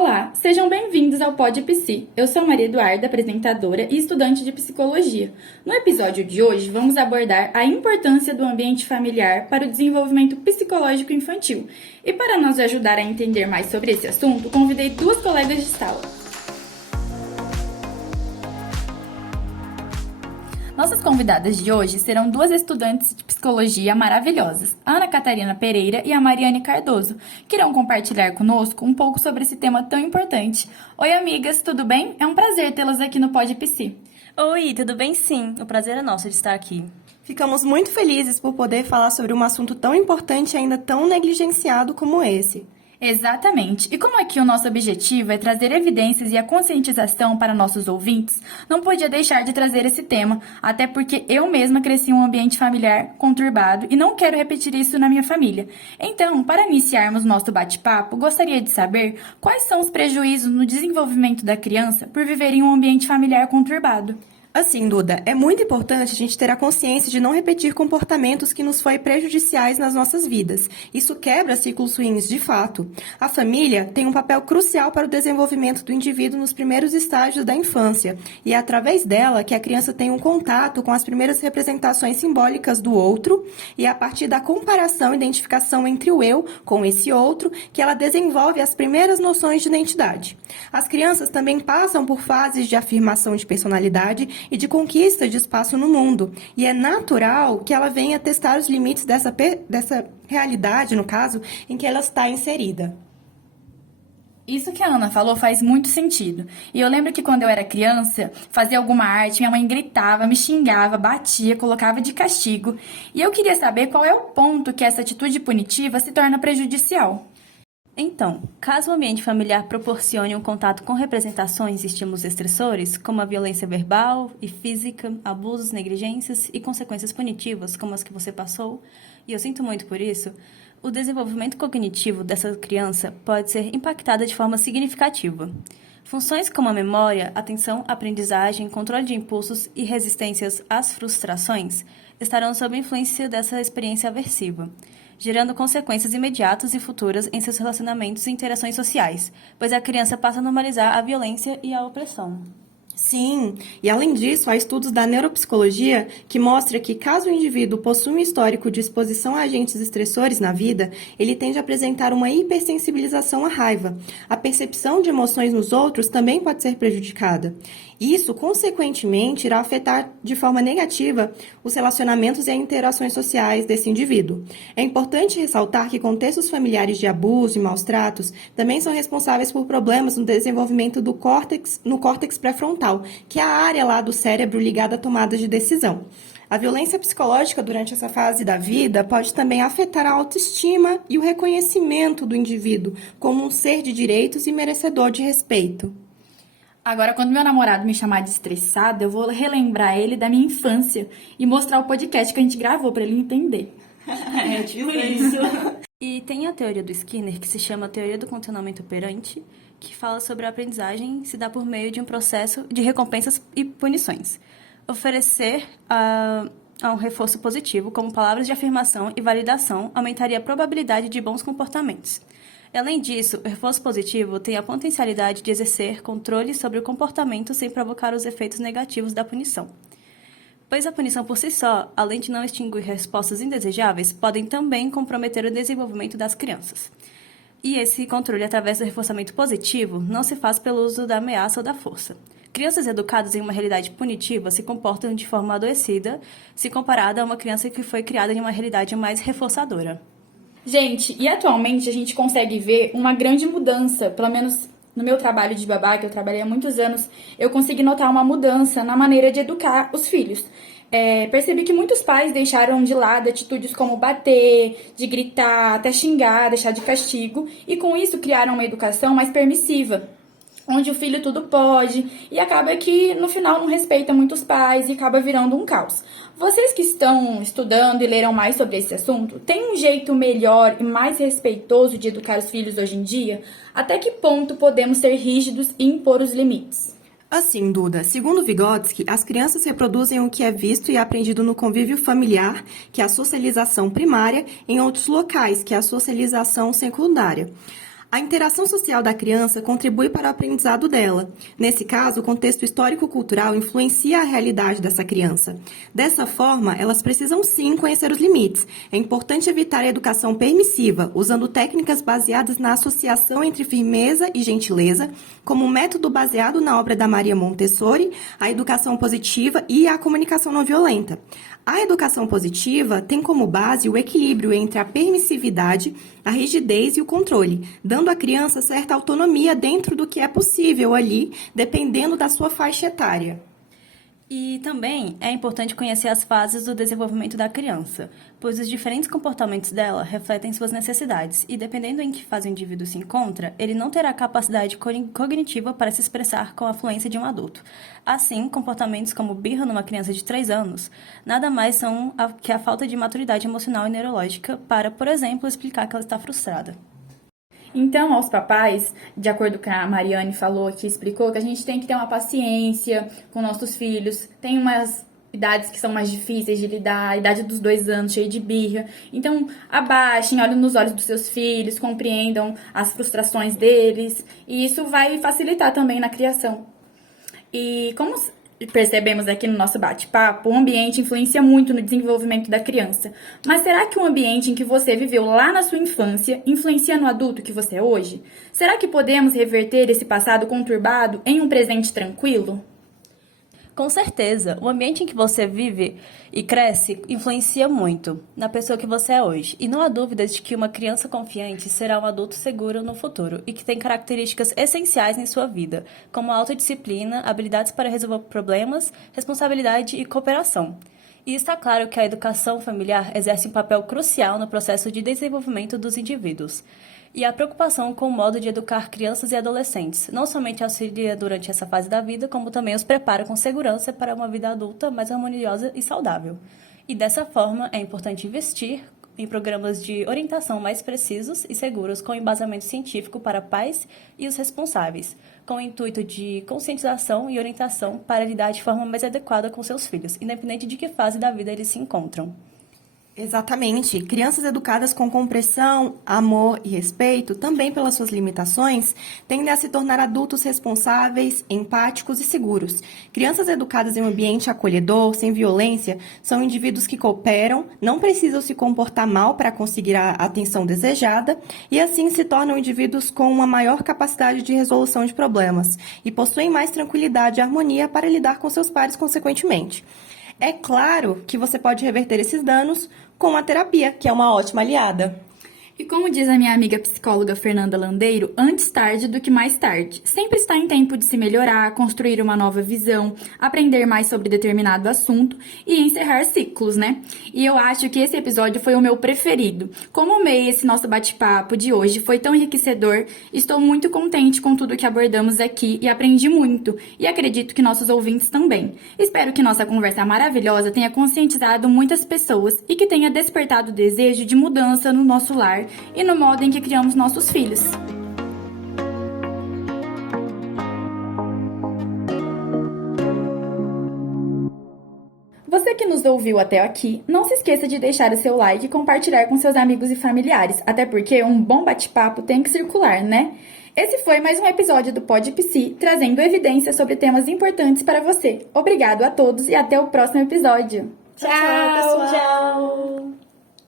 Olá, sejam bem-vindos ao Pod Psi. Eu sou Maria Eduarda, apresentadora e estudante de psicologia. No episódio de hoje, vamos abordar a importância do ambiente familiar para o desenvolvimento psicológico infantil. E para nos ajudar a entender mais sobre esse assunto, convidei duas colegas de sala. Nossas convidadas de hoje serão duas estudantes de psicologia maravilhosas, a Ana Catarina Pereira e a Mariane Cardoso, que irão compartilhar conosco um pouco sobre esse tema tão importante. Oi, amigas, tudo bem? É um prazer tê-las aqui no Pod Psi. Oi, tudo bem? Sim, o prazer é nosso de estar aqui. Ficamos muito felizes por poder falar sobre um assunto tão importante e ainda tão negligenciado como esse. Exatamente. E como aqui o nosso objetivo é trazer evidências e a conscientização para nossos ouvintes, não podia deixar de trazer esse tema, até porque eu mesma cresci em um ambiente familiar conturbado e não quero repetir isso na minha família. Então, para iniciarmos nosso bate-papo, gostaria de saber quais são os prejuízos no desenvolvimento da criança por viver em um ambiente familiar conturbado. Assim, Duda, é muito importante a gente ter a consciência de não repetir comportamentos que nos foram prejudiciais nas nossas vidas. Isso quebra ciclos ruins de fato. A família tem um papel crucial para o desenvolvimento do indivíduo nos primeiros estágios da infância, e é através dela que a criança tem um contato com as primeiras representações simbólicas do outro, e é a partir da comparação e identificação entre o eu com esse outro que ela desenvolve as primeiras noções de identidade. As crianças também passam por fases de afirmação de personalidade e de conquista de espaço no mundo. E é natural que ela venha testar os limites dessa realidade, no caso, em que ela está inserida. Isso que a Ana falou faz muito sentido. E eu lembro que quando eu era criança, fazia alguma arte, minha mãe gritava, me xingava, batia, colocava de castigo. E eu queria saber qual é o ponto que essa atitude punitiva se torna prejudicial. Então, caso o ambiente familiar proporcione um contato com representações e estímulos estressores, como a violência verbal e física, abusos, negligências e consequências punitivas, como as que você passou, e eu sinto muito por isso, o desenvolvimento cognitivo dessa criança pode ser impactado de forma significativa. Funções como a memória, atenção, aprendizagem, controle de impulsos e resistências às frustrações estarão sob influência dessa experiência aversiva, gerando consequências imediatas e futuras em seus relacionamentos e interações sociais, pois a criança passa a normalizar a violência e a opressão. Sim, e além disso, há estudos da neuropsicologia que mostram que caso o indivíduo possua um histórico de exposição a agentes estressores na vida, ele tende a apresentar uma hipersensibilização à raiva. A percepção de emoções nos outros também pode ser prejudicada. Isso, consequentemente, irá afetar de forma negativa os relacionamentos e as interações sociais desse indivíduo. É importante ressaltar que contextos familiares de abuso e maus-tratos também são responsáveis por problemas no desenvolvimento do córtex pré-frontal, que é a área lá do cérebro ligada à tomada de decisão. A violência psicológica durante essa fase da vida pode também afetar a autoestima e o reconhecimento do indivíduo como um ser de direitos e merecedor de respeito. Agora, quando meu namorado me chamar de estressada, eu vou relembrar ele da minha infância e mostrar o podcast que a gente gravou para ele entender. É tipo isso. E tem a teoria do Skinner, que se chama Teoria do Condicionamento Operante, que fala sobre a aprendizagem se dá por meio de um processo de recompensas e punições. Oferecer a um reforço positivo, como palavras de afirmação e validação, aumentaria a probabilidade de bons comportamentos. Além disso, o reforço positivo tem a potencialidade de exercer controle sobre o comportamento sem provocar os efeitos negativos da punição. Pois a punição por si só, além de não extinguir respostas indesejáveis, podem também comprometer o desenvolvimento das crianças. E esse controle através do reforçamento positivo não se faz pelo uso da ameaça ou da força. Crianças educadas em uma realidade punitiva se comportam de forma adoecida, se comparada a uma criança que foi criada em uma realidade mais reforçadora. Gente, e atualmente a gente consegue ver uma grande mudança, pelo menos no meu trabalho de babá, que eu trabalhei há muitos anos, eu consegui notar uma mudança na maneira de educar os filhos. Percebi que muitos pais deixaram de lado atitudes como bater, de gritar, até xingar, deixar de castigo, e com isso criaram uma educação mais permissiva, onde o filho tudo pode, e acaba que no final não respeita muitos pais e acaba virando um caos. Vocês que estão estudando e leram mais sobre esse assunto, tem um jeito melhor e mais respeitoso de educar os filhos hoje em dia? Até que ponto podemos ser rígidos e impor os limites? Assim, Duda, segundo Vygotsky, as crianças reproduzem o que é visto e aprendido no convívio familiar, que é a socialização primária, em outros locais, que é a socialização secundária. A interação social da criança contribui para o aprendizado dela. Nesse caso, o contexto histórico-cultural influencia a realidade dessa criança. Dessa forma, elas precisam sim conhecer os limites. É importante evitar a educação permissiva, usando técnicas baseadas na associação entre firmeza e gentileza, como um método baseado na obra da Maria Montessori, a educação positiva e a comunicação não violenta. A educação positiva tem como base o equilíbrio entre a permissividade, a rigidez e o controle, dando à criança certa autonomia dentro do que é possível ali, dependendo da sua faixa etária. E também é importante conhecer as fases do desenvolvimento da criança, pois os diferentes comportamentos dela refletem suas necessidades e, dependendo em que fase o indivíduo se encontra, ele não terá capacidade cognitiva para se expressar com a fluência de um adulto. Assim, comportamentos como birra numa criança de 3 anos nada mais são que a falta de maturidade emocional e neurológica para, por exemplo, explicar que ela está frustrada. Então, aos papais, de acordo com a Mariane falou aqui, explicou que a gente tem que ter uma paciência com nossos filhos. Tem umas idades que são mais difíceis de lidar, a idade dos 2 anos, cheia de birra. Então, abaixem, olhem nos olhos dos seus filhos, compreendam as frustrações deles. E isso vai facilitar também na criação. E como percebemos aqui no nosso bate-papo, o ambiente influencia muito no desenvolvimento da criança. Mas será que o ambiente em que você viveu lá na sua infância influencia no adulto que você é hoje? Será que podemos reverter esse passado conturbado em um presente tranquilo? Com certeza, o ambiente em que você vive e cresce influencia muito na pessoa que você é hoje. E não há dúvidas de que uma criança confiante será um adulto seguro no futuro e que tem características essenciais em sua vida, como autodisciplina, habilidades para resolver problemas, responsabilidade e cooperação. E está claro que a educação familiar exerce um papel crucial no processo de desenvolvimento dos indivíduos. E a preocupação com o modo de educar crianças e adolescentes não somente auxilia durante essa fase da vida, como também os prepara com segurança para uma vida adulta mais harmoniosa e saudável. E dessa forma, é importante investir em programas de orientação mais precisos e seguros com embasamento científico para pais e os responsáveis, com o intuito de conscientização e orientação para lidar de forma mais adequada com seus filhos, independente de que fase da vida eles se encontram. Exatamente. Crianças educadas com compreensão, amor e respeito, também pelas suas limitações, tendem a se tornar adultos responsáveis, empáticos e seguros. Crianças educadas em um ambiente acolhedor, sem violência, são indivíduos que cooperam, não precisam se comportar mal para conseguir a atenção desejada e assim se tornam indivíduos com uma maior capacidade de resolução de problemas e possuem mais tranquilidade e harmonia para lidar com seus pares consequentemente. É claro que você pode reverter esses danos com a terapia, que é uma ótima aliada. E como diz a minha amiga psicóloga Fernanda Landeiro, antes tarde do que mais tarde. Sempre está em tempo de se melhorar, construir uma nova visão, aprender mais sobre determinado assunto e encerrar ciclos, né? E eu acho que esse episódio foi o meu preferido. Como amei esse nosso bate-papo de hoje, foi tão enriquecedor, estou muito contente com tudo que abordamos aqui e aprendi muito. E acredito que nossos ouvintes também. Espero que nossa conversa maravilhosa tenha conscientizado muitas pessoas e que tenha despertado o desejo de mudança no nosso lar e no modo em que criamos nossos filhos. Você que nos ouviu até aqui, não se esqueça de deixar o seu like e compartilhar com seus amigos e familiares, até porque um bom bate-papo tem que circular, né? Esse foi mais um episódio do Pod Psi, trazendo evidências sobre temas importantes para você. Obrigado a todos e até o próximo episódio. Tchau, pessoal! Tchau!